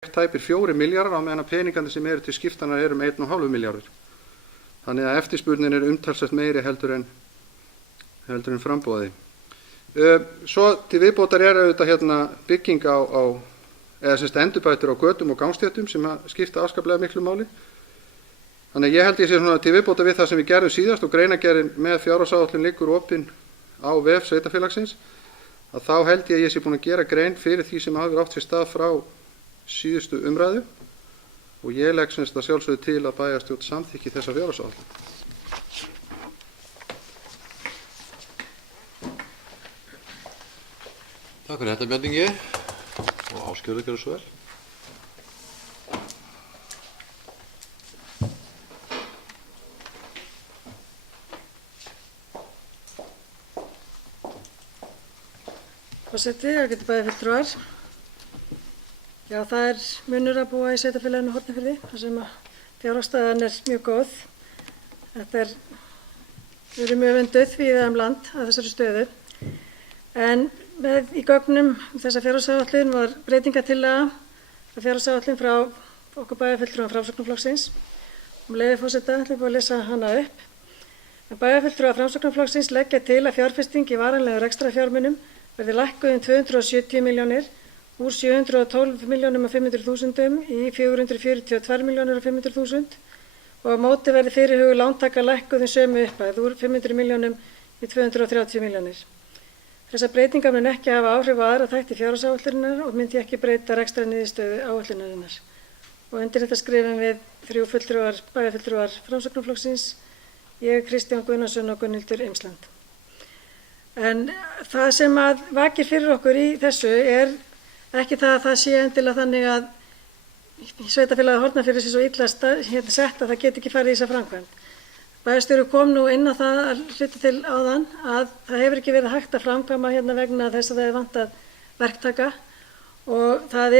tæpir 4 milljarðar á meðan að peningandi sem eru til skiptana eru 1,5 milljarður. Þannig að eftirspurnin umtalsvert meiri heldur en framboði. Svo til viðbótar auðvitað hérna bygging eða endurbætur á götum og gangstéttum sem skipta afskaplega miklu máli. Þannig að ég held ég sé svona til viðbótar við það sem við gerðum síðast og greinargerðin með fjárhagsáætlun liggur opin á vef sveitarfélagsins, að þá held ég sé búin að gera grein fyrir því sem hafi átt sér stað frá síðustu umræðu og ég legg að sjálfsögðu til að bæjarstjórn samþykki þessa fjárhagsáætlun. Takk fyrir þetta, Björn Ingi, og Ásgerður gjörðu svo vel. Forseti, ágætu bæjarfulltrúar. Já, það munur að búa í sveitarfélaginu Hornafirði, þar sem fjárhagsstaðan mjög góð. Þetta verið mjög vönduð víða land að þessari stöðu. En í gögnum þessa fjárhagsáætlun var breytingartillaga að fjárhagsáætlun frá okkur bæjarfulltrúum Framsóknarflokksins. Leyfi forseta, ætlum við að lesa hana upp. Bæjarfulltrúar Framsóknarflokksins leggja til að fjárfesting í varanlegum rekstrarfjármunum verði lækkuð 270 milljónir úr 712.500.000 í 442.500.000 og á móti verði fyrirhuguð lántaka lækkuð sömu upphæð úr 500 milljónum í 230 milljónir. Þessar breytingar mun ekki hafa áhrif á aðra þætti fjárhagsáætlunarinnar og myndi ekki breyta rekstrarniðurstöðu áætlunarinnar. Og undir þetta skrifum við 3 bæjarfulltrúar Framsóknarflokksins, ég, Kristján Gunnarsson og Gunnhildur Eimsland. En það sem vakir fyrir okkur í þessu ekki það að það sé endilega þannig að sveitarfélagið Hornafirði sé svo illa sett að það geti ekki farið í þessa framkvæmd. Bæjarstjóri kom nú inn á það að hluta til áðan að það hefur ekki verið hægt að framkvæma vegna þess að það vantað verktaka og það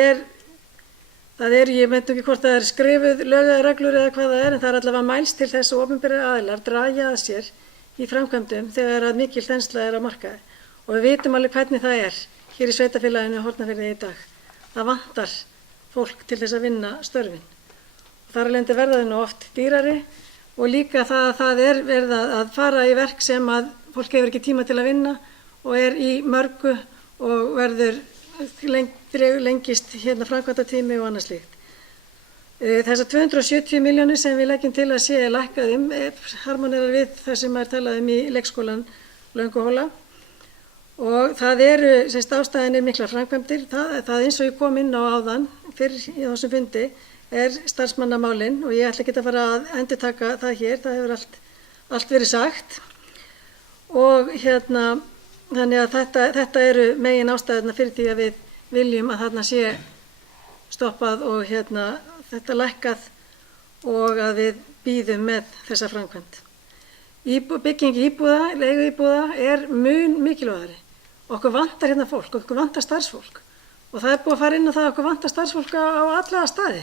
ég veit ekki hvort það skrifuð lög eða reglur eða hvað það en það allavega mælst til þess að opinberir aðilar dragi að sér í framkvæmdum þegar að mikil þensla á markaði og við vitum alveg hvernig það hér í sveitarfélaginu Hornafirði í dag. Það vantar fólk til þess að vinna störfin. Þar af leiðandi verða þau nú oft dýrari og líka það verið að fara í verk sem að fólk hefur ekki tíma til að vinna og í mörgu og verður lengist framkvæmdatími og annað slíkt. Þessar 270 milljónir sem við leggjum til að sé lækkað harmonerar við það sem talað í leikskólan Lönguhóla og það ástæðan miklar framkvæmdir. Það eins og ég kom inn á áðan fyrr í þessum fundi starfsmannamálin og ég ætla ekki að fara að endurtaka það hér, það hefur allt verið sagt og þannig að þetta eru megin ástæðurnar fyrir því að við viljum að þarna sé stoppað og þetta lækkað og að við bíðum með þessa framkvæmd. Bygging íbúða, leiguíbúða mun mikilvægari. Okkur vantar fólk, okkur vantar starfsfólk og það búið að fara inn á það að okkur vantar starfsfólk á alla staði.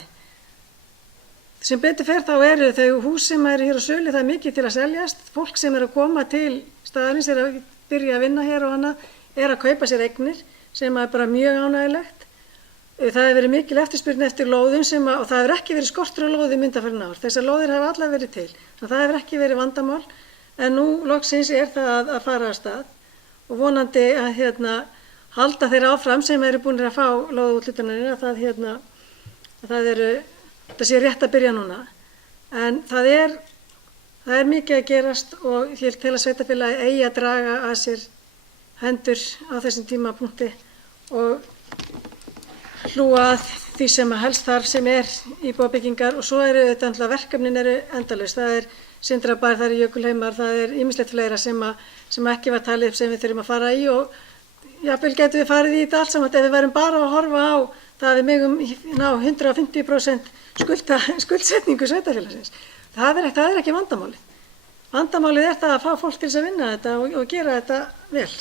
Sem betur fer þá eru þau hús sem eru hér á sölu, það mikið til að seljast. Fólk sem að koma til staðarins að byrja að vinna hér og hana að kaupa sér eignir sem bara mjög ánægilegt. Það hefur verið mikil eftirspurn eftir lóðum og það hefur ekki verið skortur á lóðum undanfarin ár. Þessar lóðir hafa allar verið til. Það hefur ekki verið vandamál en nú loksins það að fara af stað og vonandi að halda þeir áfram sem eru búin að fá lóðaúthlutanir að það sé rétt að byrja núna. En það er mikið að gerast og ég til að sveitarfélagið eigi að draga að sér hendur á þessum tímapunkti og hlúa að því sem helst þarf sem íbúðabyggingar og svo verkefnin endalaus. Það Sindrabær, það Jökulheimar, það ýmislegt fleira sem ekki var talið upp sem við þurfum að fara í og jafnvel getum við farið í þetta allt saman ef við værum bara að horfa á það að við megum ná 150% skuldsetningu sveitarfélagsins. Það er ekki vandamálið. Vandamálið það að fá fólk til þess að vinna þetta og gera þetta vel.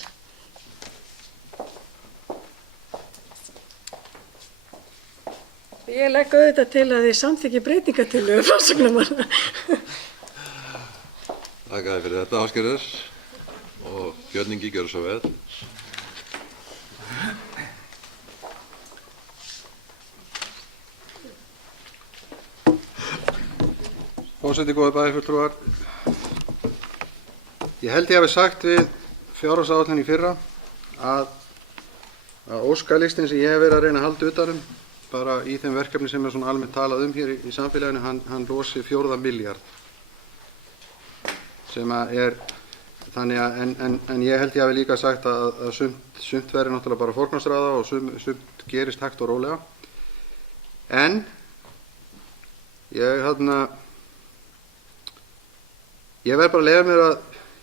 Ég legg auðvitað til að þið samþykki breytingartillögu framsóknarmanna. Takk fyrir þetta, Ásgerður og Björn Ingi gjörðu svo vel. Forseti, góðir bæjarfulltrúar. Ég held ég hafi sagt við fjárhagsáætlun í fyrra að óskalistinn sem ég hef verið að reyna að halda utan bara í þeim verkefni sem er svona almennt talað hér í samfélaginu, hann losi 4 milljarð. Sem er þannig að, en ég held ég hafi líka sagt að sumt verið náttúrulega bara forgangsraða og sumt gerist hægt og rólega. En ég verð bara að leyfa mér að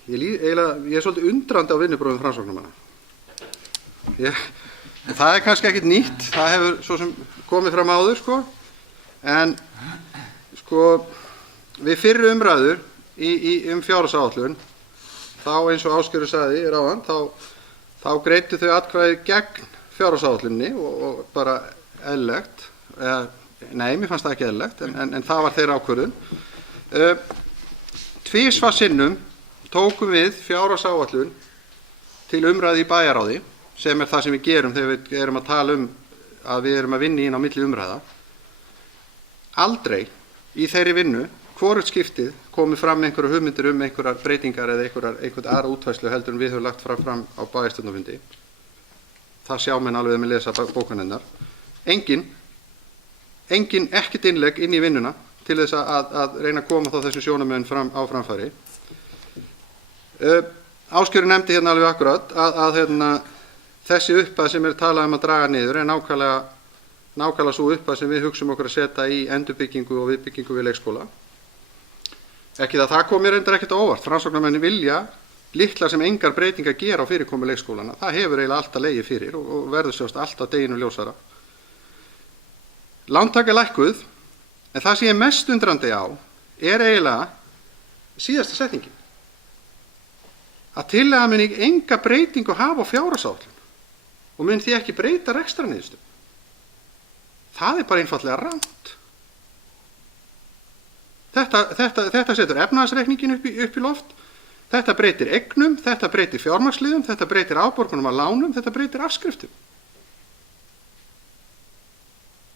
ég er svolítið undrandi á vinnubrögðum Framsóknarmanna. Það er kannski ekkert nýtt, það hefur svo sem komið fram áður, en við fyrri umræður fjárhagsáætlun, þá eins og Ásgerður sagði áðan, þá greiddu þau atkvæði gegn fjárhagsáætlunni og bara eðlilegt, nei, mér fannst það ekki eðlilegt, en það var þeirra ákvörðun. Tvisvar sinnum tókum við fjárhagsáætlun til umræðu í bæjarráði, sem er það sem við gerum þegar við erum að tala að við erum að vinna inn á milli umræða. Aldrei í þeirri vinnu, hvorugt skiptið, komið fram einhverjar hugmyndir einhverjar breytingar eða einhvern aðra útfærslu heldur en við höfum lagt fram á bæjarstjórnarfundi. Það sjá menn alveg að mér lesa bókanirnar. Engin ekkert innlegg inn í vinnuna til þess að reyna að koma þá þessum sjónarmiðum á framfæri. Ásgerður nefndi hérna alveg akkurat að þessi upphæð sem er talað að draga niður er nákvæmlega svo upphæð sem við hugsum okkur að setja í endurbyggingu og viðbyggingu við leikskóla. Ekki það kom mér reyndar ekkert á óvart. Framsóknarmenn vilja litlar sem engar breytingar gera á fyrirkomu leikskólana. Það hefur eiginlega alltaf legið fyrir og verður sjást alltaf deginum ljósara. Lántaka lækkuð, en það sem ég er mest undrandi á er eiginlega síðasta setningin. Að tillaga muni enga breytingu hafa á fjárhagsáætlun og mun því ekki breyta rekstrarniðurstöðu. Það er bara einfaldlega rangt. Þetta setur efnahagsreikningin upp í loft, þetta breytir eignum, þetta breytir fjármagnsliðum, þetta breytir afborgunum af lánum, þetta breytir afskriftum.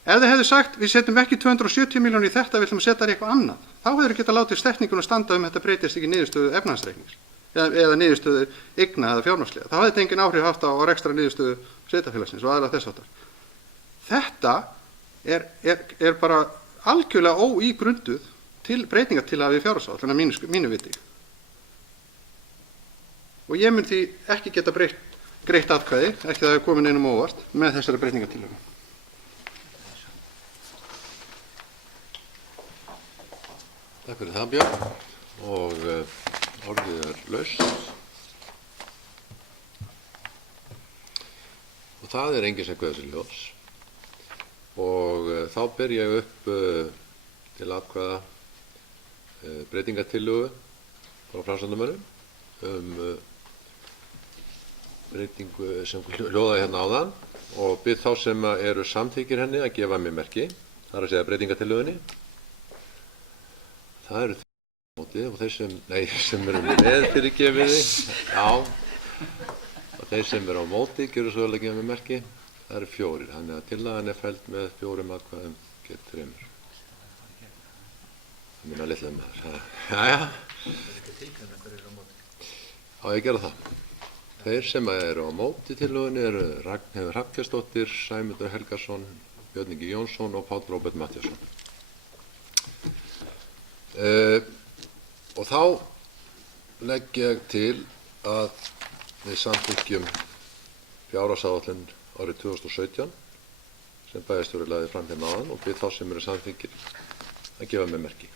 Ef þið hefðu sagt, við setjum ekki 270 milljónir í þetta, við ætlum að setja það í eitthvað annað, þá hefur þið getað látið setningun að standa þetta breytist ekki niðurstöðu efnahagsreiknings eða niðurstöðu eigna eða fjármagnsliða. Þá hefði þetta engin áhrif haft á rekstrar niðurstöðu sveitarfélagsins og aðra þess háttar. Þetta er bara algjörlega óígrunduð til breytingartillaga við fjárhagsáætlun að mínu viti. Og ég mun því ekki geta greitt atkvæði, ekki það hefur komið neinum óvart, með þessari breytingartillögu. Takk fyrir það, Björn, og orðið er laust. Og það er enginn sem kveður sér ljós. Og þá ber ég upp til atkvæða breytingartillögu frá Framsóknarmönnum breytingu sem hljóðaði hérna áðan og bið þá sem eru samþykkir henni að gefa mér merki. Það er að segja breytingartillögunni. Það eru móti og þeir sem eru með fyrirgefiði, og þeir sem eru á móti gerðu svo vel að gefa mér merki. Það eru 4, þannig að tillagan er felld með 4 atkvæðum gegn 3. Það minna litla maður. Jæja. Á ég að gera það. Þeir sem eru á móti tillögunni eru Ragnheiður Hrafnkelsdóttir, Sæmundur Helgason, Björn Ingi Jónsson og Páll Róbert Matthíasson. Og þá legg ég til að við samþykkjum fjárhagsáætlun árið 2017 sem bæjarstjóri lagði fram hérna áðan og bið þá sem eru samþykkir að gefa mér merki.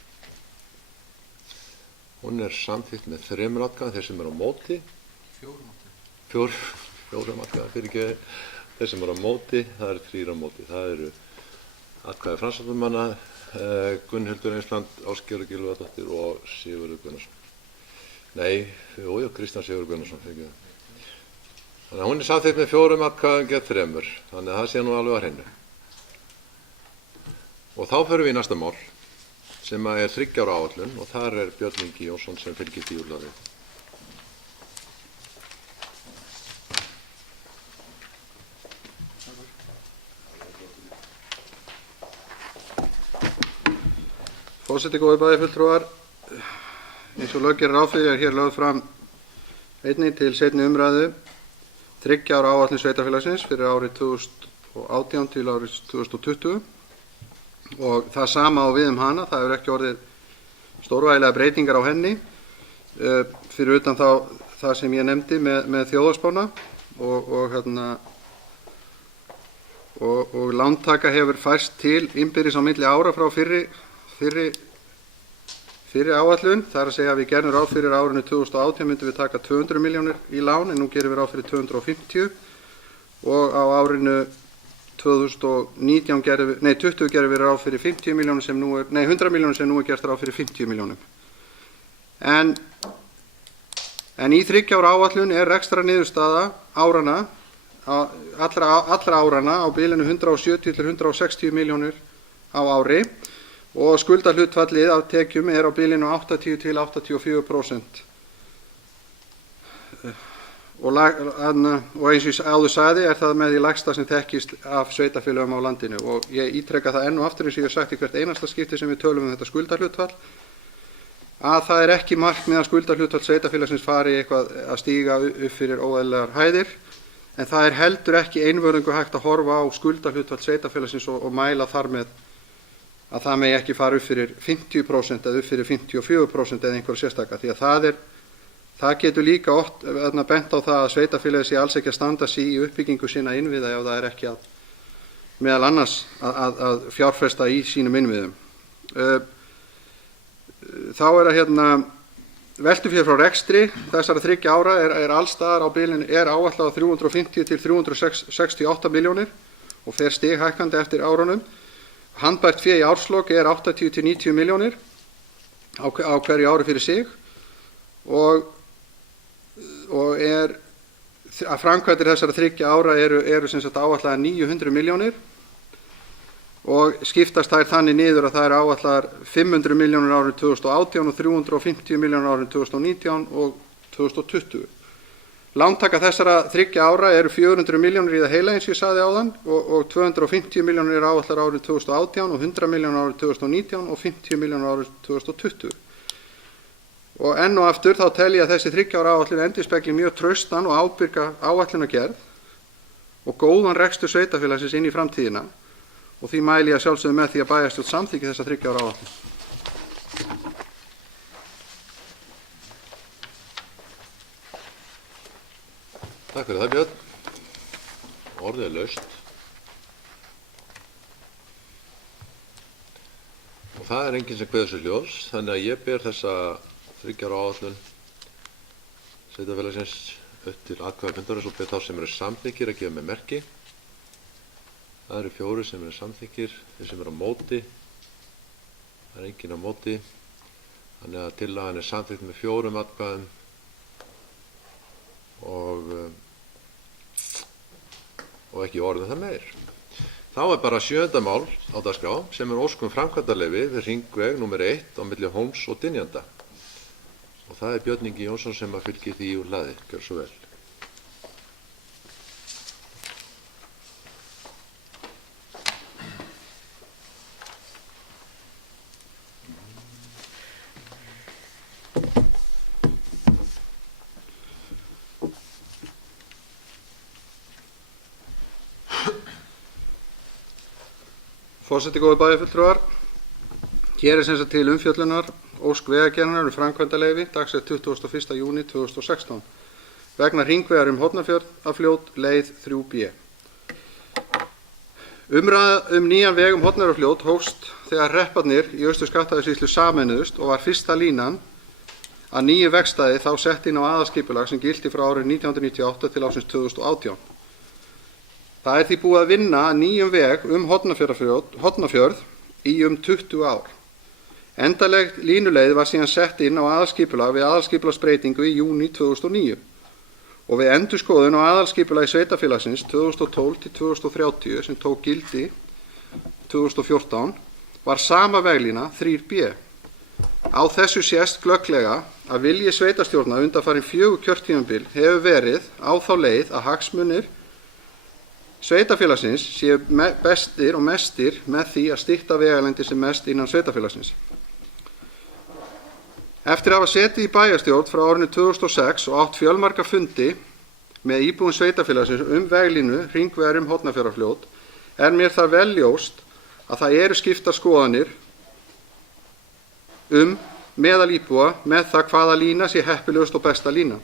Hún er samþykkt með 3 atkvæðum, þeir sem eru á móti 4 atkvæðum fyrirgefi, þeir sem eru á móti, það eru 3 á móti. Það eru atkvæði Framsóknarmanna, Gunnhildur Einsland, Ásgerður Gylfadóttir og Sigurður Gunnarsson. Kristján Sigurður Gunnarsson. Þannig að hún er samþykkt með 4 atkvæðum gegn 3, þannig að það sé nú alveg á hreinu. Og þá förum við í næsta mál sem er 3 ára áætlun og þar er Björn Ingi Jónsson sem fylgir því úr hlaði. Forseti, góðir bæjarfulltrúar, eins og lög gerir ráð fyrir hér lögð fram einnig til seinni umræðu 3 ára áætlun sveitarfélagsins fyrir árið 2018 til árið 2020 og það sama á við hana, það hefur ekki orðið stórvægilega breytingar á henni fyrir utan það sem ég nefndi með þjóðhagsspána og lántaka hefur færst til innbyrðis á milli ára frá fyrri áætlun. Það er að segja að við gerum ráð fyrir árinu 2018 myndum við taka 200 milljónir í lán en nú gerum við ráð fyrir 250 og á árinu 2020 gerum við ráð fyrir 100 milljónir sem nú er gert ráð fyrir 50 milljónum. En í 3 ára áætlun er rekstrar niðurstaða allra árana á bilinu 170 til 160 milljónir á ári og skuldahlutfallið af tekjum er á bilinu 80 til 84%. Og eins og áður sagði er það með því lægsta sem þekkist af sveitarfélögum á landinu og ég ítreka það enn og aftur eins og ég hef sagt í hvert einasta skipti sem við tölum um þetta skuldahlutfall að það er ekki markmið að skuldahlutfall sveitarfélagsins fari eitthvað að stíga upp fyrir óeðlilegar hæðir en það er heldur ekki einvörðungu hægt að horfa á skuldahlutfall sveitarfélagsins og mæla þar með að það megi ekki fara upp fyrir 50% eða upp fyrir 54% eða einhverja sérstaka því að það getur líka oft bent á það að sveitarfélagið sé alls ekki að standa sig í uppbyggingu sína innviða ef það er ekki meðal annars að fjárfesta í sínum innviðum. Þá er veltufé frá rekstri þessara 3 ára er allstaðar á bilinu er áætlað 350 til 368 milljónir og fer stighækkandi eftir árunum. Handbært fé í árslok er 80 til 90 milljónir á hverju ári fyrir sig og er að framkvæmdir þessara 3 ára eru sem sagt áætlaðar 900 milljónir og skiptast þær þannig niður að það er áætlaðar 500 milljónir árið 2018 og 350 milljónir árið 2019 og 2020. Lántaka þessara 3 ára eru 400 milljónir í það heila eins og ég sagði áðan og 250 milljónir eru áætlaðar árið 2018 og 100 milljónir árið 2019 og 50 milljónir árið 2020. Og enn og aftur þá tel ég að þessi 3 ára áætlun endurspegli mjög traustan og ábyrga áætlunagerð og góðan rekstur sveitarfélagsins inn í framtíðina og því mæli ég að sjálfsögðu með því að bæjarstjórn samþykki þessa 3 ára áætlun. Takk fyrir það, Björn. Orðið er laust. Og það er enginn sem kveður sér ljós, þannig að ég ber þessa 3 ára áætlun sveitarfélagsins upp til atkvæðafundar og ber þá sem eru samþykkir að gefa með merki. Það eru 4 sem eru samþykkir, þeir sem eru á móti. Það er enginn á móti. Þannig að tillagan er samþykkt með 4 atkvæðum og ekki orðið það meir. Þá er bara 7. mál á dagskrá sem er ósk framkvæmdaleyfi við hringveg nr. 1 á milli Hóms og Dynjanda. Og það er Björn Ingi Jónsson sem að fylgi því úr hlaði. Gjör svo vel. Forseti, góðir bæjarfulltrúar, hér er sem sagt til umfjöllunar ósk Vegagerðarinnar framkvæmdaleyfi dagsett 21. júní 2016 vegna hringvegar Hornafjarðarfljót leið 3B. Umræða nýjan veg Hornafjarðarfljót hófst þegar hrepparnir í Austur-Skaftafellssýslu sameinuðust og var fyrsta línan að nýju vegstæði þá sett inn á aðalskipulag sem gilti frá árið 1998 til ársins 2018. Það er því búið að vinna að nýjum veg Hornafjörð í 20 ár. Endanleg línuleið var síðan sett inn á aðalskipulag við aðalskipulagsbreytingu í júní 2009 og við endurskoðun á aðalskipulagi sveitarfélagsins 2012 til 2030 sem tók gildi 2014 var sama veglína 3B. Á þessu sést glögglega að vilji sveitarstjórna undanfarin 4 kjörtímabil hefur verið á þá leið að hagsmunir sveitarfélagsins séu bestir og mestir með því að stytta vegalengdir sem mest innan sveitarfélagsins. Eftir að hafa setið í bæjarstjórn frá árinu 2006 og átt fjölmarga fundi með íbúum sveitarfélagsins veglínu hringvegar Hornafjarðarfljót mér það vel ljóst að það eru skiptar skoðanir meðal íbúa með það hvaða lína sé heppilegust og besta lína.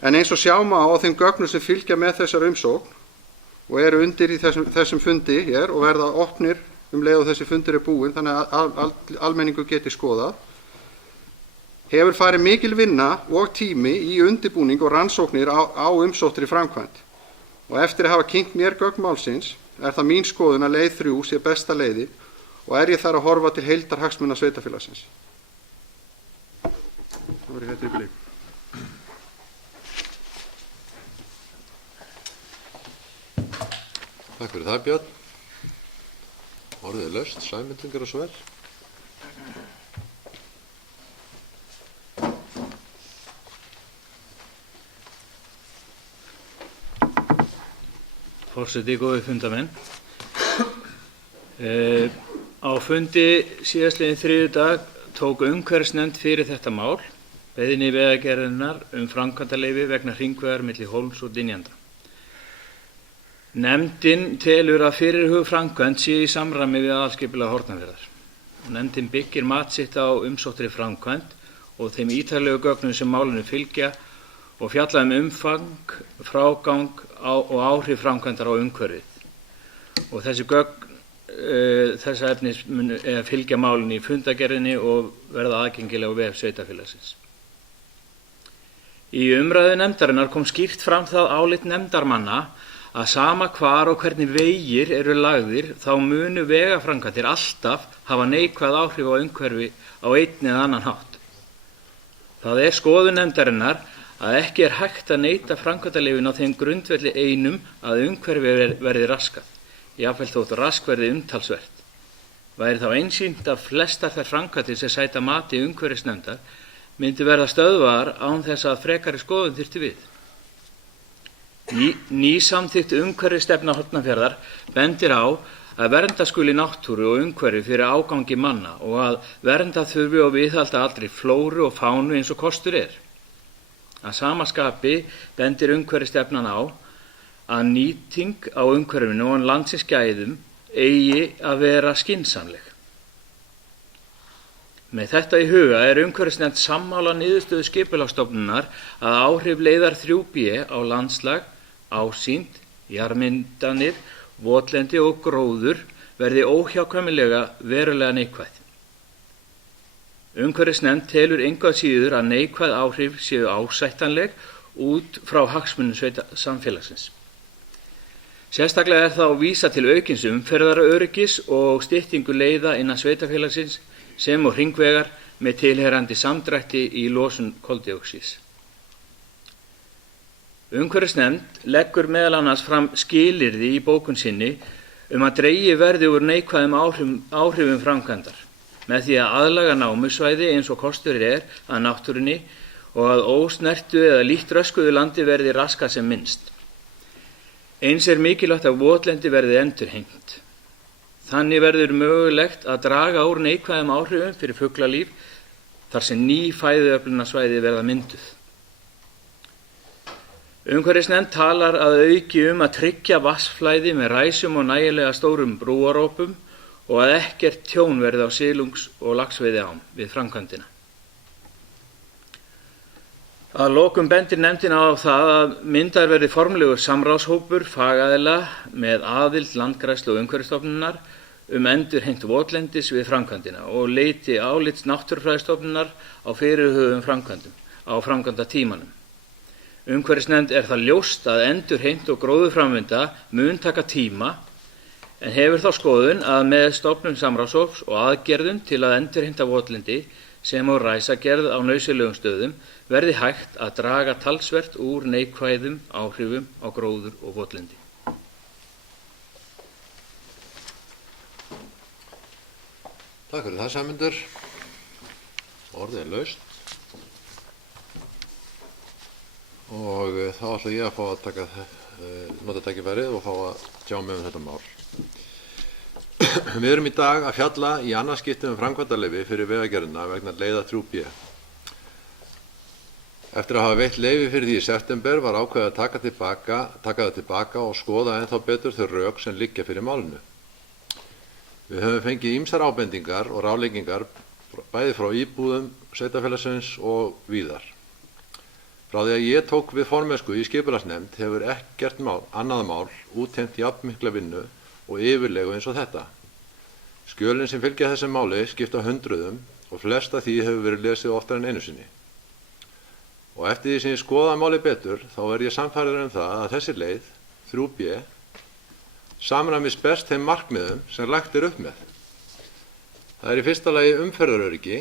En eins og sjá má á þeim gögnum sem fylgja með þessar umsókn og eru undir í þessum fundi hér og verða opnir leið og þessi fundur búinn þannig að almenningur geti skoðað, hefur farið mikil vinna og tími í undirbúning og rannsóknir á umsóttri framkvæmd. Og eftir að hafa kynnt mér gögn málsins það mín skoðun að leið 3 sé besta leiði og ég þar að horfa til heildarhagsmuna sveitarfélagsins. Það var þetta yfirleitt. Takk fyrir það, Björn. Orðið laust, Sæmundur og Sverr. Forseti, góðir fundamenn. Á fundi síðastliðinn þriðjudag tók umhverfisnefnd fyrir þetta mál, beiðni Vegagerðarinnar framkvæmdaleyfi vegna hringvegar milli Hólms og Dynjanda. Nefndin telur að fyrirhug framkvæmd sé í samræmi við aðalskipulag Hornafjarðar. Nefndin byggir mat sitt á umsóttri framkvæmd og þeim ítarlegu gögnum sem málinu fylgja og fjalla umfang, frágang og áhrif framkvæmdar á umhverfið. Og þessi gögn þessa efnis mun fylgja málinu í fundagerðinni og verða aðgengileg á vef sveitarfélagsins. Í umræðu nefndarinnar kom skýrt fram það álit nefndarmanna að sama hvar og hvernig vegir eru lagðir þá munu vegaframkvæmdir alltaf hafa neikvæð áhrif á umhverfi á einn eða annan hátt. Það skoðun nefndarinnar að ekki hægt að neita framkvæmdaleyfinu á þeim grundvelli einum að umhverfi verði raskað, jafnvel þótt rask verði umtalsvert. Væri þá einsýnt að flestar þær framkvæmdir sem sæta mati umhverfisnefndar myndi verða stöðvaðar án þess að frekari skoðun þyrfti við. Nýsamþykkt umhverfisstefna Hornafjarðar bendir á að vernda skuli náttúru og umhverfi fyrir ágangi manna og að vernda þurfi og viðhalda allri flóru og fánu eins og kostur Að sama skapi bendir umhverfisstefnan á að nýting á umhverfinu og landsins gæðum eigi að vera skynsamleg. Með þetta í huga umhverfisnefnd sammála niðurstöðu Skipulagsstofnunar að áhrif leiðar 3B á landslag, ásýnd, jarðmyndanir, votlendi og gróður verði óhjákvæmilega verulega neikvæð. Umhverfisnefnd telur engu að síður að neikvæð áhrif séu ásættanleg út frá hagsmunum samfélagsins. Sérstaklega þá vísað til aukins umferðaröryggis og styttingu leiða innan sveitarfélagsins sem og hringvegar með tilheyrandi samdrætti í losun koldíoxíðs. Umhverfisnefnd leggur meðal annars fram skilyrði í bókun sinni að dregið verði úr neikvæðum áhrifum framkvæmdar með því að aðlaga námusvæði eins og kostur að náttúrunni og að ósnertu eða lítt röskuðu landi verði raskað sem minnst. Eins mikilvægt að votlendi verði endurheimt. Þannig verður mögulegt að draga úr neikvæðum áhrifum fyrir fuglalíf þar sem ný fæðuöflunarsvæði verða mynduð. Umhverfisnefnd talar að auki að tryggja vatnsflæði með ræsum og nægilega stórum brúarópum og að ekkert tjón verði á silungs- og laxveiðiám við framkvæmdina. Að lokum bendir nefndin á það að myndaður verði formlegur samráðshópur fagaðila með aðild Landgræðslu og Umhverfisstofnunar endurheimt votlendis við framkvæmdina og leiti álits Náttúrufræðistofnunar á fyrirhuguðum framkvæmdum á framkvæmdatímanum. Umhverfisnefnd það ljóst að endurheimt og gróðurframvinda mun taka tíma en hefur þá skoðun að með stofnun samráðshóps og aðgerðum til að endurheimta votlendi sem og ræsagerð á nauðsynlegum stöðum verði hægt að draga talsvert úr neikvæðum áhrifum á gróður og votlendi. Takk fyrir það, Sæmundur. Orðið laust. Og þá ætla ég að fá að nota tækifærið og fá að tjá mig þetta mál. Við erum í dag að fjalla í annað skipti framkvæmdaleyfi fyrir vegagerðina vegna leiða 3B. Eftir að hafa veitt leyfi fyrir því í september var ákveðið að taka það tilbaka og skoða ennþá betur þau rök sem liggja fyrir málinu. Við höfum fengið ýmsar ábendingar og ráðleggingar bæði frá íbúðum, sveitarfélagsins og víðar. Frá því að ég tók við formennsku í skipulagsnefnd hefur ekkert annað mál útheimt jafn mikla vinnu og yfirlegu eins og þetta. Skjölin sem fylgja þessu máli skipta hundruðum og flest af því hefur verið lesið oftar en einu sinni. Og eftir því sem ég skoða máli betur þá ég sannfærður það að þessi leið, 3B, samræmist best þeim markmiðum sem lagt upp með. Það í fyrsta lagi umferðaröryggi,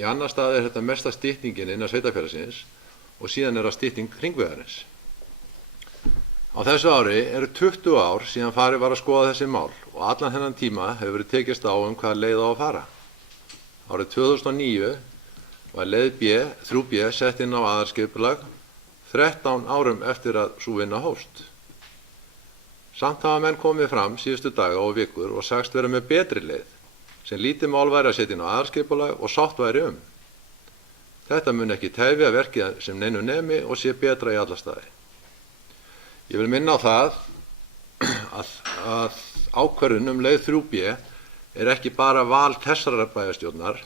í annar stað þetta mesta styttingin innan sveitarfélagsins og síðan það stytting hringvegarins. Á þessu ári eru 20 ár síðan farið var að skoða þessi mál og allan þennan tíma hefur verið tekist á hvaða leið á að fara. Árið 2009 var leið 3B sett inn á aðalskipulag 13 árum eftir að sú vinna hófst. Samt hafa menn komið fram síðustu daga og vikur og sagst vera með betri leið sem lítið mál væri að setja inn á aðalskipulag og sátt væri um. Þetta mun ekki tefja verkið sem neinu nemi og sé betra í alla staði. Ég vil minna á það að ákvörðun leið 3B ekki bara val þessarar bæjarstjórnar,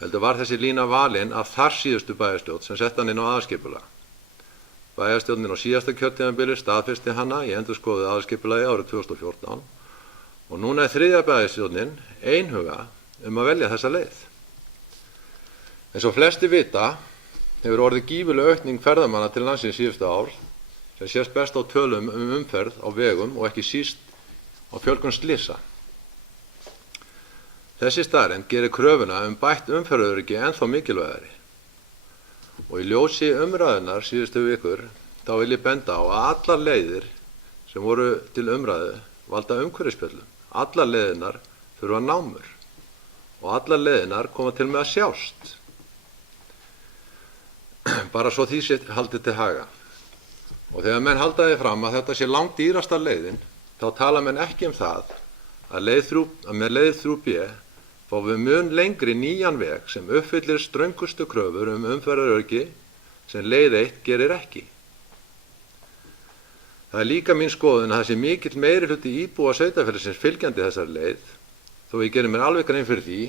heldur var þessi lína valin af þar síðustu bæjarstjórn sem sett hann inn á aðalskipulag. Bæjarstjórnin á síðasta kjörtímabili staðfesti hana í endurskoðuðu aðalskipulagi árið 2014 og núna þriðja bæjarstjórnin einhuga að velja þessa leið. Eins og flesti vita hefur orðið gífurleg aukning ferðamanna til landsins síðustu ár sem sést best á tölum umferð á vegum og ekki síst á fjölgun slysa. Þessi staðreynd gerir kröfuna bætt umferðaröryggi ennþá mikilvægari. Og í ljósi umræðunnar síðustu vikur þá vil ég benda á að allar leiðir sem voru til umræðu valda umhverfisspjöllum. Allar leiðirnar þurfa námur og allar leiðirnar koma til með að sjást. Bara svo því sé haldið til haga. Og þegar menn halda því fram að þetta sé langt dýrasta leiðin, þá tala menn ekki það að með leið 3B fáum við mun lengri nýjan veg sem uppfyllir ströngustu kröfur umferðaröryggi sem leið 1 gerir ekki. Það líka mín skoðun að það sé mikill meiri hluti íbúa sveitarfélagsins fylgjandi þessari leið, þó ég geri mér alveg grein fyrir því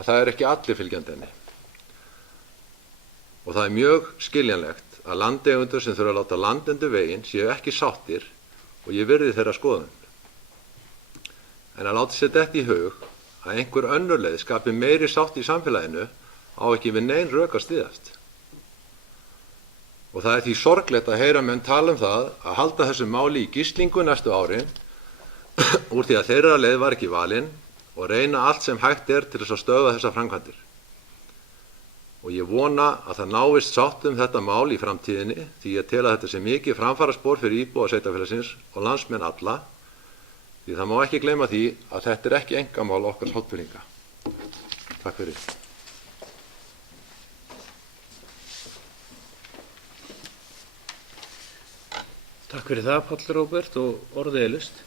að það ekki allir fylgjandi henni. Og það mjög skiljanlegt að landeigendur sem þurfa að láta landendur veginn séu ekki sáttir og ég virði þeirra skoðun. En að láta sér detta í hug að einhver önnur leið skapi meiri sátt í samfélaginu á ekki við nein rök að styðjast. Og það því sorglegt að heyra menn tala það að halda þessu máli í gíslingu næstu árin úr því að þeirra leið var ekki valin og reyna allt sem hægt til þess að stöðva þessar framkvæmdir. Og ég vona að það náist sátt þetta mál í framtíðinni því ég tel að þetta sé mikið framfaraspor fyrir íbúa sveitarfélagsins og landsmenn alla. Því það má ekki gleyma því að þetta ekki einkamál okkar Hornfirðinga. Takk fyrir. Takk fyrir það, Páll Róbert, og orðið lust.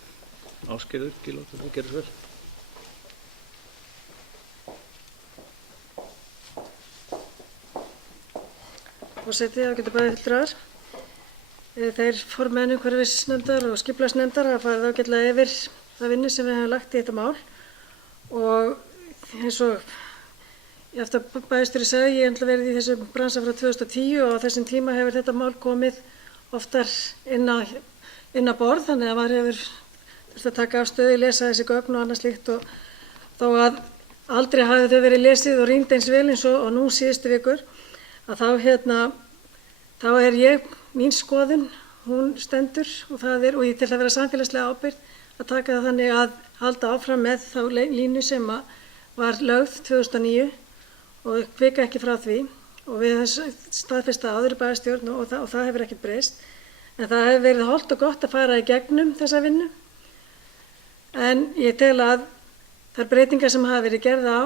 Ásgerður, Gílóttur, þú gerir svo vel. Forseti, ágætu bæjarfulltrúar. Þeir formenn umhverfisnefndar og skipulagsnefndar hafa farið ágætlega yfir það vinnu sem við höfum lagt í þetta mál og eins og ég eftir að bæjarstjóri sagði, ég hef verið í þessum bransa frá 2010 og á þessum tíma hefur þetta mál komið oftar inn á borð, þannig að maður hefur þurft að taka afstöðu, lesa þessi gögn og annað slíkt og þó að aldrei hafi þau verið lesið og rýnd eins vel eins og nú síðustu vikur að þá mín skoðun, hún stendur og og ég til að vera samfélagslega ábyrgð að taka það þannig að halda áfram með þá línu sem var lögð 2009 og hvika ekki frá því og við staðfesta áður í bæjarstjórn og það hefur ekkert breyst. En það hefur verið hollt og gott að fara í gegnum þessa vinnu. En ég tel að þær breytingar sem hafa verið gerðar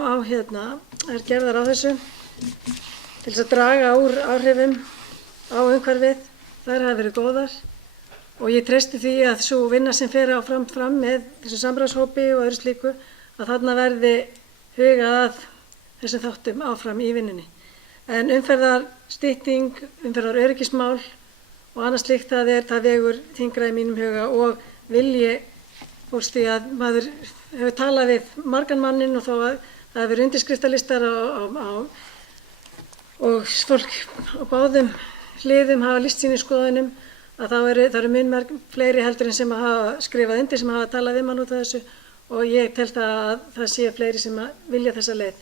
á þessu til þess að draga úr áhrifum á umhverfið, þær hafa verið góðar og ég treysti því að svo vinna sem fer fram með þessu samráðshópi og öðru slíku að þarna verði hugað að þessum þáttum áfram í vinnunni. En umferðarstytting, umferðaröryggismál og annað slíkt það vegur þyngra í mínum huga og vilji fólks því að maður hefur talað við margan manninn og þó að það hefur undirskriftalistar og fólk á báðum hliðum hafa lýst sínum skoðunum að það eru mun fleiri heldur en sem hafa skrifað undir sem hafa talað við mann út af þessu og ég tel það að það sé fleiri sem vilja þessa leið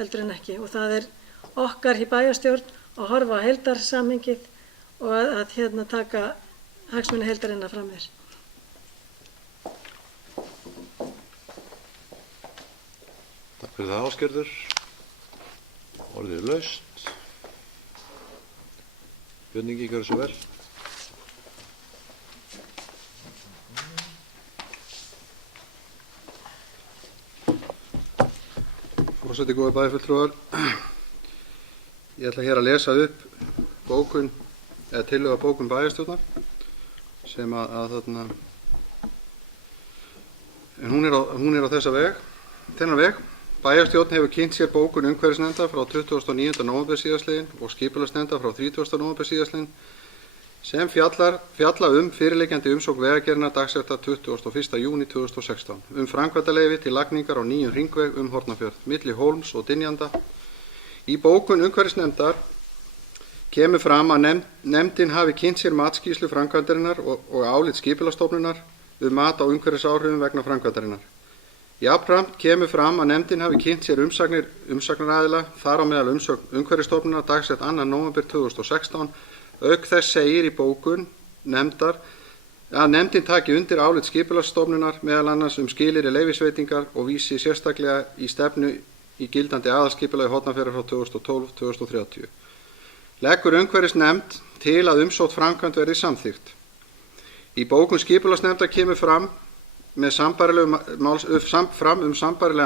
heldur en ekki og það okkar í bæjarstjórn að horfa á heildarsamhengið og að taka hagsmuni heildarinnar fram þér. Takk fyrir það, Ásgerður. Orðið laust. Björn Ingi, gjörðu svo vel. Forseti, góðir bæjarfulltrúar. Ég ætla hér að lesa upp bókun, eða tillögu bókun bæjarstjórnar sem þarna, en hún er á þennan veg. Bæjarstjórn hefur kynnt sér bókun umhverfisnefndar frá 29. nóvember síðastliðinn og skipulagsnefndar frá 30. nóvember síðastliðinn sem fjalla fyrirliggjandi umsókn Vegagerðarinnar dagsettar 21. júní 2016 framkvæmdaleyfi til lagningar á nýjum hringveg Hornafjörð milli Hólms og Dynjanda. Í bókun umhverfisnefndar kemur fram að nefndin hafi kynnt sér matsskýrslu framkvæmdarinnar og álit skipulagsstofnunar mat á umhverfisáhrifum vegna framkvæmdarinnar. Jafnframt kemur fram að nefndin hafi kynnt sér umsagnaraðila þar á meðal umsögn Umhverfisstofnunar dagsett 2. nóvember 2016. Auk þess segir í bókun nefndar að nefndin taki undir álit skipulagsstofnunar meðal annars skilyrði leyfisveitingar og vísi sérstaklega í stefnu í gildandi aðalskipulagi Hornafjarðar frá 2012-2030. Leggur umhverfisnefnd til að umsótt framkvæmd verði samþykkt. Í bókun skipulagsnefndar kemur fram sambærilega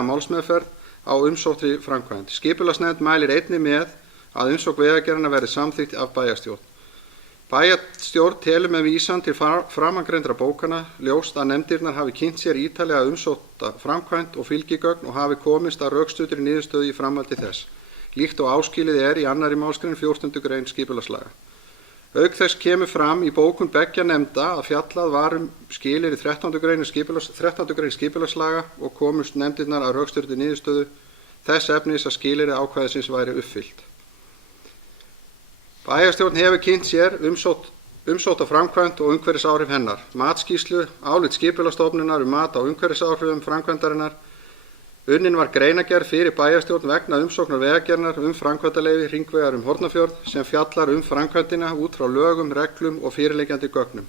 málsmeðferð á umsóttri framkvæmd. Skipulagsnefnd mælir einnig með að umsókn Vegagerðarinnar verði samþykkt af bæjarstjórn. Bæjarstjórn telur með vísan til framangreindra bókana ljóst að nefndirnar hafi kynnt sér ítarlega umsótta framkvæmd og fylgigögn og hafi komist að rökstuddri niðurstöðu í framhaldi þess, líkt og áskilið í 2. málsgrein 14. grein skipulagslaga. Auk þess kemur fram í bókun beggja nefnda að fjallað var skilyrði 13. grein skipulagslaga og komust nefndirnar að rökstuddri niðurstöðu þess efnis að skilyrði ákvæðisins væri uppfyllt. Bæjarstjórn hefur kynnt sér umsótta framkvæmd og umhverfisáhrif hennar, matsskýrslu, álit skipulagsstofnunar mat á umhverfisáhrifum framkvæmdarinnar. Unnin var greinargerð fyrir bæjarstjórn vegna umsóknar Vegagerðarinnar framkvæmdaleyfi hringvegar Hornafjörð sem fjallar framkvæmdina út frá lögum, reglum og fyrirliggjandi gögnum.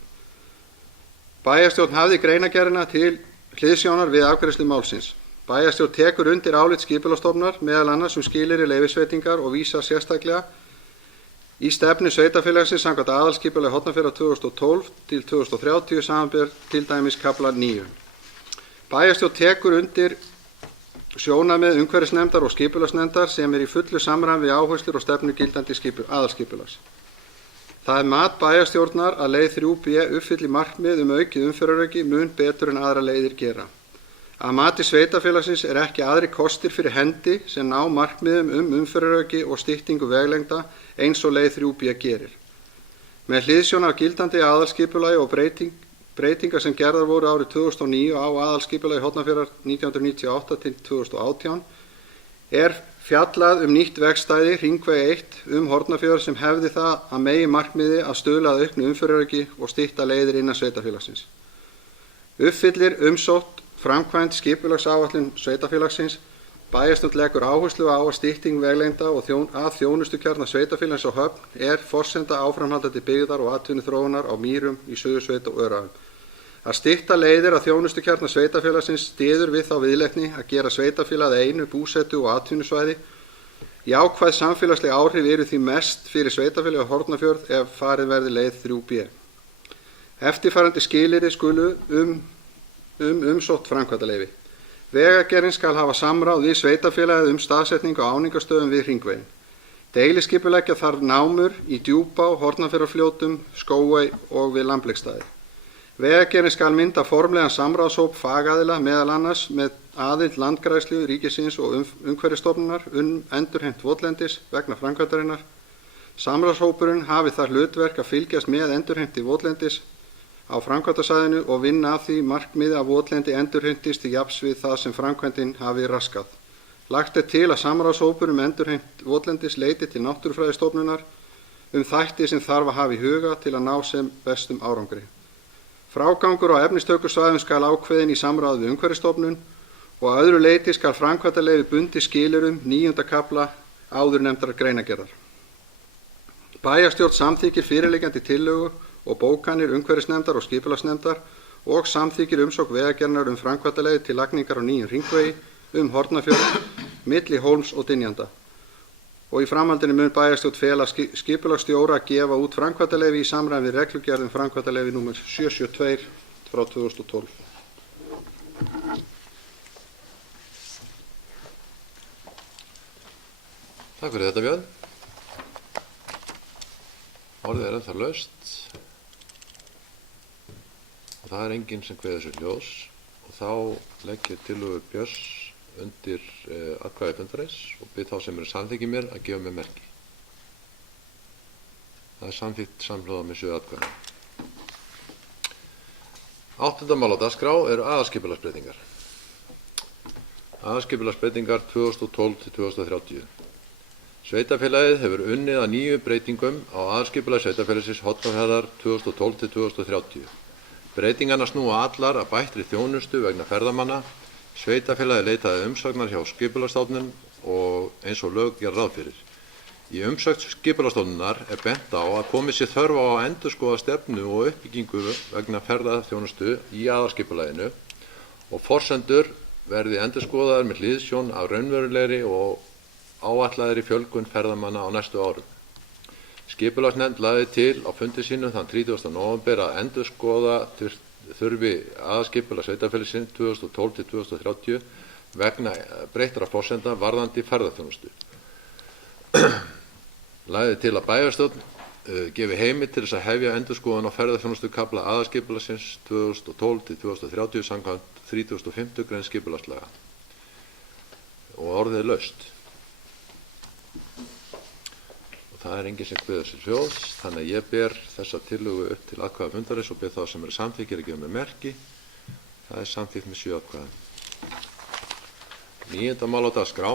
Bæjarstjórn hafði greinargerðina til hliðsjónar við afgreiðslu málsins. Bæjarstjórn tekur undir álit skipulagsstofnunar meðal annars skilyrði leyfisveitingar og vísar sérstaklega í stefnu sveitarfélagsins samkvæmt aðalskipulagi Hornafjarðar 2012-2030 samanber til dæmis kafla 9. Bæjarstjórn tekur undir sjónarmið umhverfisnefndar og skipulagsnefndar sem í fullu samræmi við áherslur og stefnu gildandi aðalskipulags. Það mat bæjarstjórnar að leið 3B uppfylli markmið aukið umferðaröryggi mun betur en aðrar leiðir gera. Að mati sveitarfélagsins ekki aðrir kostir fyrir hendi sem ná markmiðum umferðaröryggi og styttingu veglengda eins og leið 3B gerir. Með hliðsjón af gildandi aðalskipulagi og breytingar sem gerðar voru árið 2009 á aðalskipulagi Hornafjarðar 1998-2018 fjallað nýtt vegstæði hringveg 1 Hornafjörð sem hefði það að meginmarkmiði að stuðla að auknu umferðaröryggi og stytta leiðir innan sveitarfélagsins. Uppfyllir umsótt framkvæmd skipulagsáætlun sveitarfélagsins. Bæjarstjórn leggur áherslu á að stytting veglengda og þjónustukjarna sveitarfélagsins á Höfn forsenda áframhaldandi byggðar og atvinnuþróunar á Mýrum í Suðursveit og Öræfum. Að stytta leiðir að þjónustukjarna sveitarfélagsins styður við þá viðleitni að gera sveitarfélagið einu búsetu og atvinnusvæði. Jákvæð samfélagsleg áhrif eru því mest fyrir sveitarfélagið Hornafjörð ef farið verði leið 3B. Eftirfarandi skilyrði skulu umsótt framkvæmdaleyfi. Vegagerðin skal hafa samráð við sveitarfélagið staðsetningu á áningastöðum við hringveginn. Deiliskipuleggja þarf námur í Djúpá, Hornafjarðarfljótum, Skógey og við Lambleiksstaði. Vegagerðin skal mynda formlegan samráðshóp fagaðila meðal annars með aðild Landgræðslu ríkisins og Umhverfisstofnunar endurheimt votlendis vegna framkvæmdarinnar. Samráðshópurinn hafi það hlutverk að fylgjast með endurheimti votlendis á framkvæmdasvæðinu og vinna að því markmiði að votlendi endurheimtist til jafns við það sem framkvæmdin hafi raskað. Lagt til að samráðshópur endurheimt votlendis leiti til Náttúrufræðistofnunar þætti sem þarf að hafa í huga til að ná sem bestum árangri. Frágangur á efnistökusvæðum skal ákveðinn í samráði við Umhverfisstofnun og að öðru leyti skal framkvæmdaleyfi bundið skilyrðum 9. kafla áðurnefndrar greinargerðar. Bæjarstjórn samþykkir fyrirliggjandi tillögu og bókanir umhverfisnefndar og skipulagsnefndar og samþykkir umsókn Vegagerðarinnar framkvæmdaleyfi til lagningar á nýjum hringvegi Hornafjörð milli Hólms og Dynjanda. Og í framhaldinu mun bæjarstjórn fela skipulagsstjóra að gefa út framkvæmdaleyfi í samræmi við reglugerð framkvæmdaleyfi nr. 772 frá 2012. Takk fyrir þetta, Björn. Orðið ennþá laust og það enginn sem kveður sér ljós og þá legg ég tillögu Björns undir atkvæði fundarins og bið þá sem eru samþykki mér að gefa mér merki. Það samþykkt samhljóða með 7 atkvæði. 8. mál á dagskrá eru aðalskipulagsbreytingar. Aðalskipulagsbreytingar 2012 til 2030. Sveitarfélagið hefur unnið að nýju breytingum á aðalskipulagi sveitarfélagsins Hornafjarðar 2012 til 2030. Breytingarnar snúa allar að bættri þjónustu vegna ferðamanna. Sveitarfélagið leitaði umsagnar hjá Skipulagsstofnun og eins og lög gera ráð fyrir. Í umsögn Skipulagsstofnunar er bent á að komið sé þörf á að endurskoða stefnu og uppbyggingu vegna ferðaþjónustu í aðalskipulaginu og forsendur verði endurskoðaðar með hliðsjón af raunverulegri og áætlaðri fjölgun ferðamanna á næstu árum. Skipulagsnefnd lagði til á fundi sínum þann 30. nóvember að endurskoða þurfi aðalskipulag sveitarfélagsins 2012 til 2030 vegna breyttra forsenda varðandi ferðaþjónustu. Lagði til að bæjarstjórn gefi heimild til þess að hefja endurskoðun á ferðaþjónustukafla aðalskipulagsins 2012 til 2030 samkvæmt 35. grein skipulagslaga. Og orðið er laust. Það er enginn sem kveður sér hljóðs, þannig að ég ber þessa tillögu upp til atkvæða fundarins og ber þá sem eru samþykkir að gefa mér merki. Það er samþykkt með 7 atkvæðum. 9. mál á dagskrá.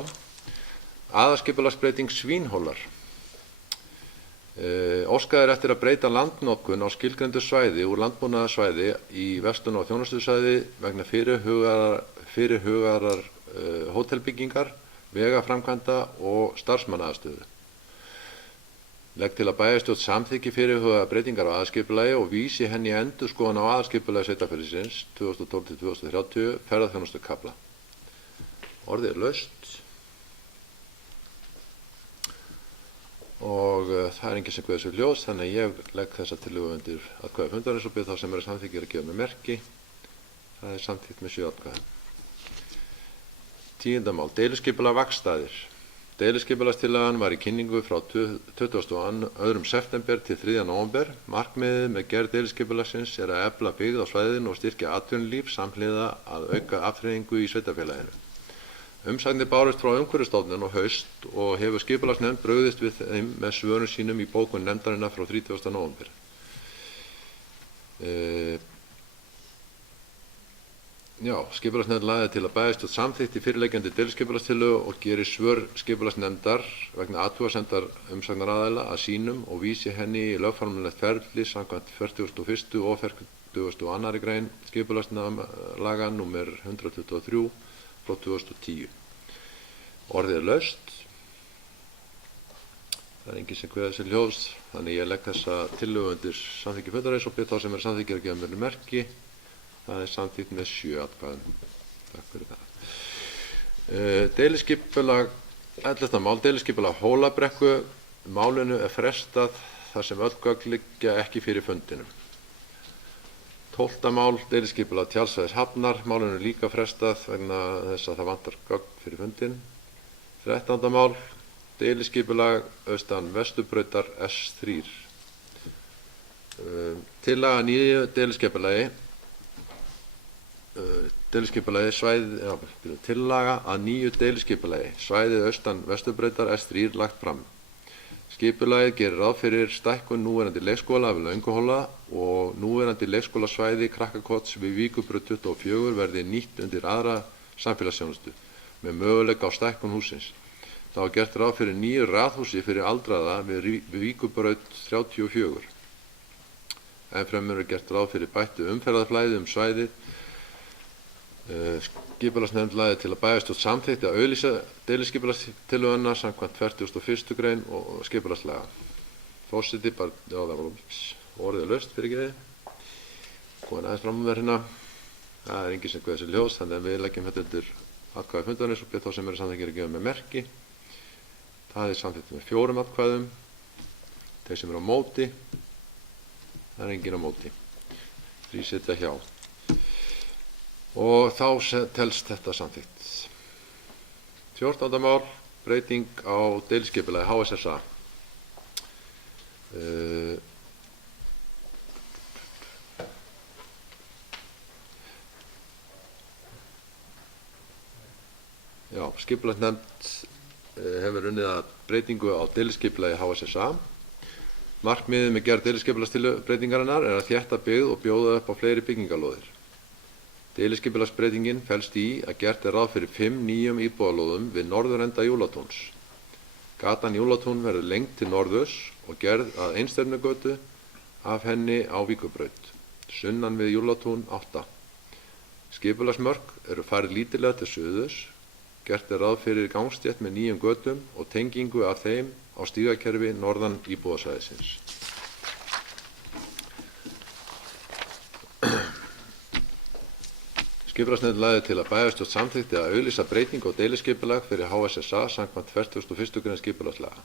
Aðalskipulagsbreyting Svínhólar. Óskað er eftir að breyta landnotkun á skilgreindu svæði úr landbúnaðarsvæði í verslun- og þjónustusvæði vegna fyrirhugaðrar hótelbyggingar, vegaframkvæmda og starfsmannaaðstöðu. Legg til að bæjarstjórn samþykki fyrirhugaðar breytingar á aðalskipulagi og vísi henni í endurskoðun á aðalskipulagi sveitarfélagsins 2012 til 2030 ferðaþjónustukafla. Orðið er laust og það er enginn sem kveður sér hljóðs, þannig að ég legg þessa tillögu undir atkvæði fundarins og bið þá sem eru samþykkir að gefa mér merki. Það er samþykkt með 7 atkvæðum. 10. mál. Deiliskipulag Vagnstaðir. Deiliskipulagstillagan var í kynningu frá 22. september til 3. nóvember. Markmiðið með gerð deiliskipulagsins er að efla byggð á svæðinu og styrkja atvinnulíf samhliða að auka afþreyingu í sveitarfélaginu. Umsagnir bárust frá Umhverfisstofnun og haust og hefur skipulagsnefnd brugðist við þeim með svörum sínum í bókun nefndarinnar frá 30. nóvember. Skipulagsnefnd lagði til að bæjarstjórn samþykkti fyrirliggjandi deiliskipulagstillögu og gerir svör skipulagsnefndar vegna athugasemdar umsagnaraðila að sínum og vísi henni í lögformlegt ferli samkvæmt 41. og 42. grein skipulagslaga nr. 123 frá 2010. Orðið er laust. Það er enginn sem kveður sér hljóðs, þannig ég legg þessa tillögu undir samþykki fundarins og bið þá sem eru samþykkir að gefa mér merki. Það er samþykkt með 7 atkvæðum. Takk fyrir það. Deiliskipulag 11. mál. Deiliskipulag Hólabrekku. Málinu er frestað þar sem öll gögn liggja ekki fyrir fundinum. 12. mál. Deiliskipulag Tjaldsvæðis Hafnar. Málinu er líka frestað vegna þess að það vantar gögn fyrir fundin. 13. mál. Deiliskipulag austan Vesturbrautar S3. Tillaga að nýju deiliskipulagi svæðið austan Vesturbrautar S3 lagt fram. Skipulagið gerir ráð fyrir stækkun núverandi leikskóla við Lönguhóla og núverandi leikskólasvæði Krakkakots við Víkurbraut 24 verði nýtt undir aðra samfélagsþjónustu með möguleika á stækkun hússins. Þá er gert ráð fyrir nýju raðhúsi fyrir aldraða við Víkurbraut 34. Ennfremur er gert ráð fyrir bættu umferðarflæði svæðið. Skipulagsnefnd lagði til að bæjarstjórn samþykkti að auglýsa deiliskipulagstillöguna samkvæmt 41. grein og skipulagslaga. Forseti bara, já það var orðið laust fyrir ekki. Góðan aðeins fram hérna. Það er enginn sem guði sér ljós, þannig að við leggjum þetta undir atkvæði fundarins og byrð þá sem eru samþykkir að gefa með merki. Það er samþykkt með 4 atkvæðum. Þeir sem eru á móti, það er enginn á móti. 3 sitja hjá. Og þá telst þetta samþykkt. 14. mál, breyting á deiliskipulagi HSSA. Skipulagsnefnd hefur unnið að breytingu á deiliskipulagi HSSA. Markmiðið með gerð deiliskipulagsbreytingarinnar er að þétta byggð og bjóða upp á fleiri byggingarlóðir. Deiliskipulagsbreytingin felst í að gert er ráð fyrir 5 nýjum íbúðarlóðum við norðurenda Júlatúns. Gatan Júlatún verður lengd til norðurs og gerð að einstefnugötu af henni á Víkurbraut, sunnan við Júlatún 8. Skipulagsmörk eru færð lítillega til suðurs. Gert er ráð fyrir gangstétt með nýjum götum og tengingu af þeim á stígakerfi norðan íbúðarsvæðisins. Skipulagsnefnd lagði til að bæjarstjórn samþykkti að auglýsa breytingu á deiliskipulag fyrir HSSA samkvæmt 41. grein skipulagslaga.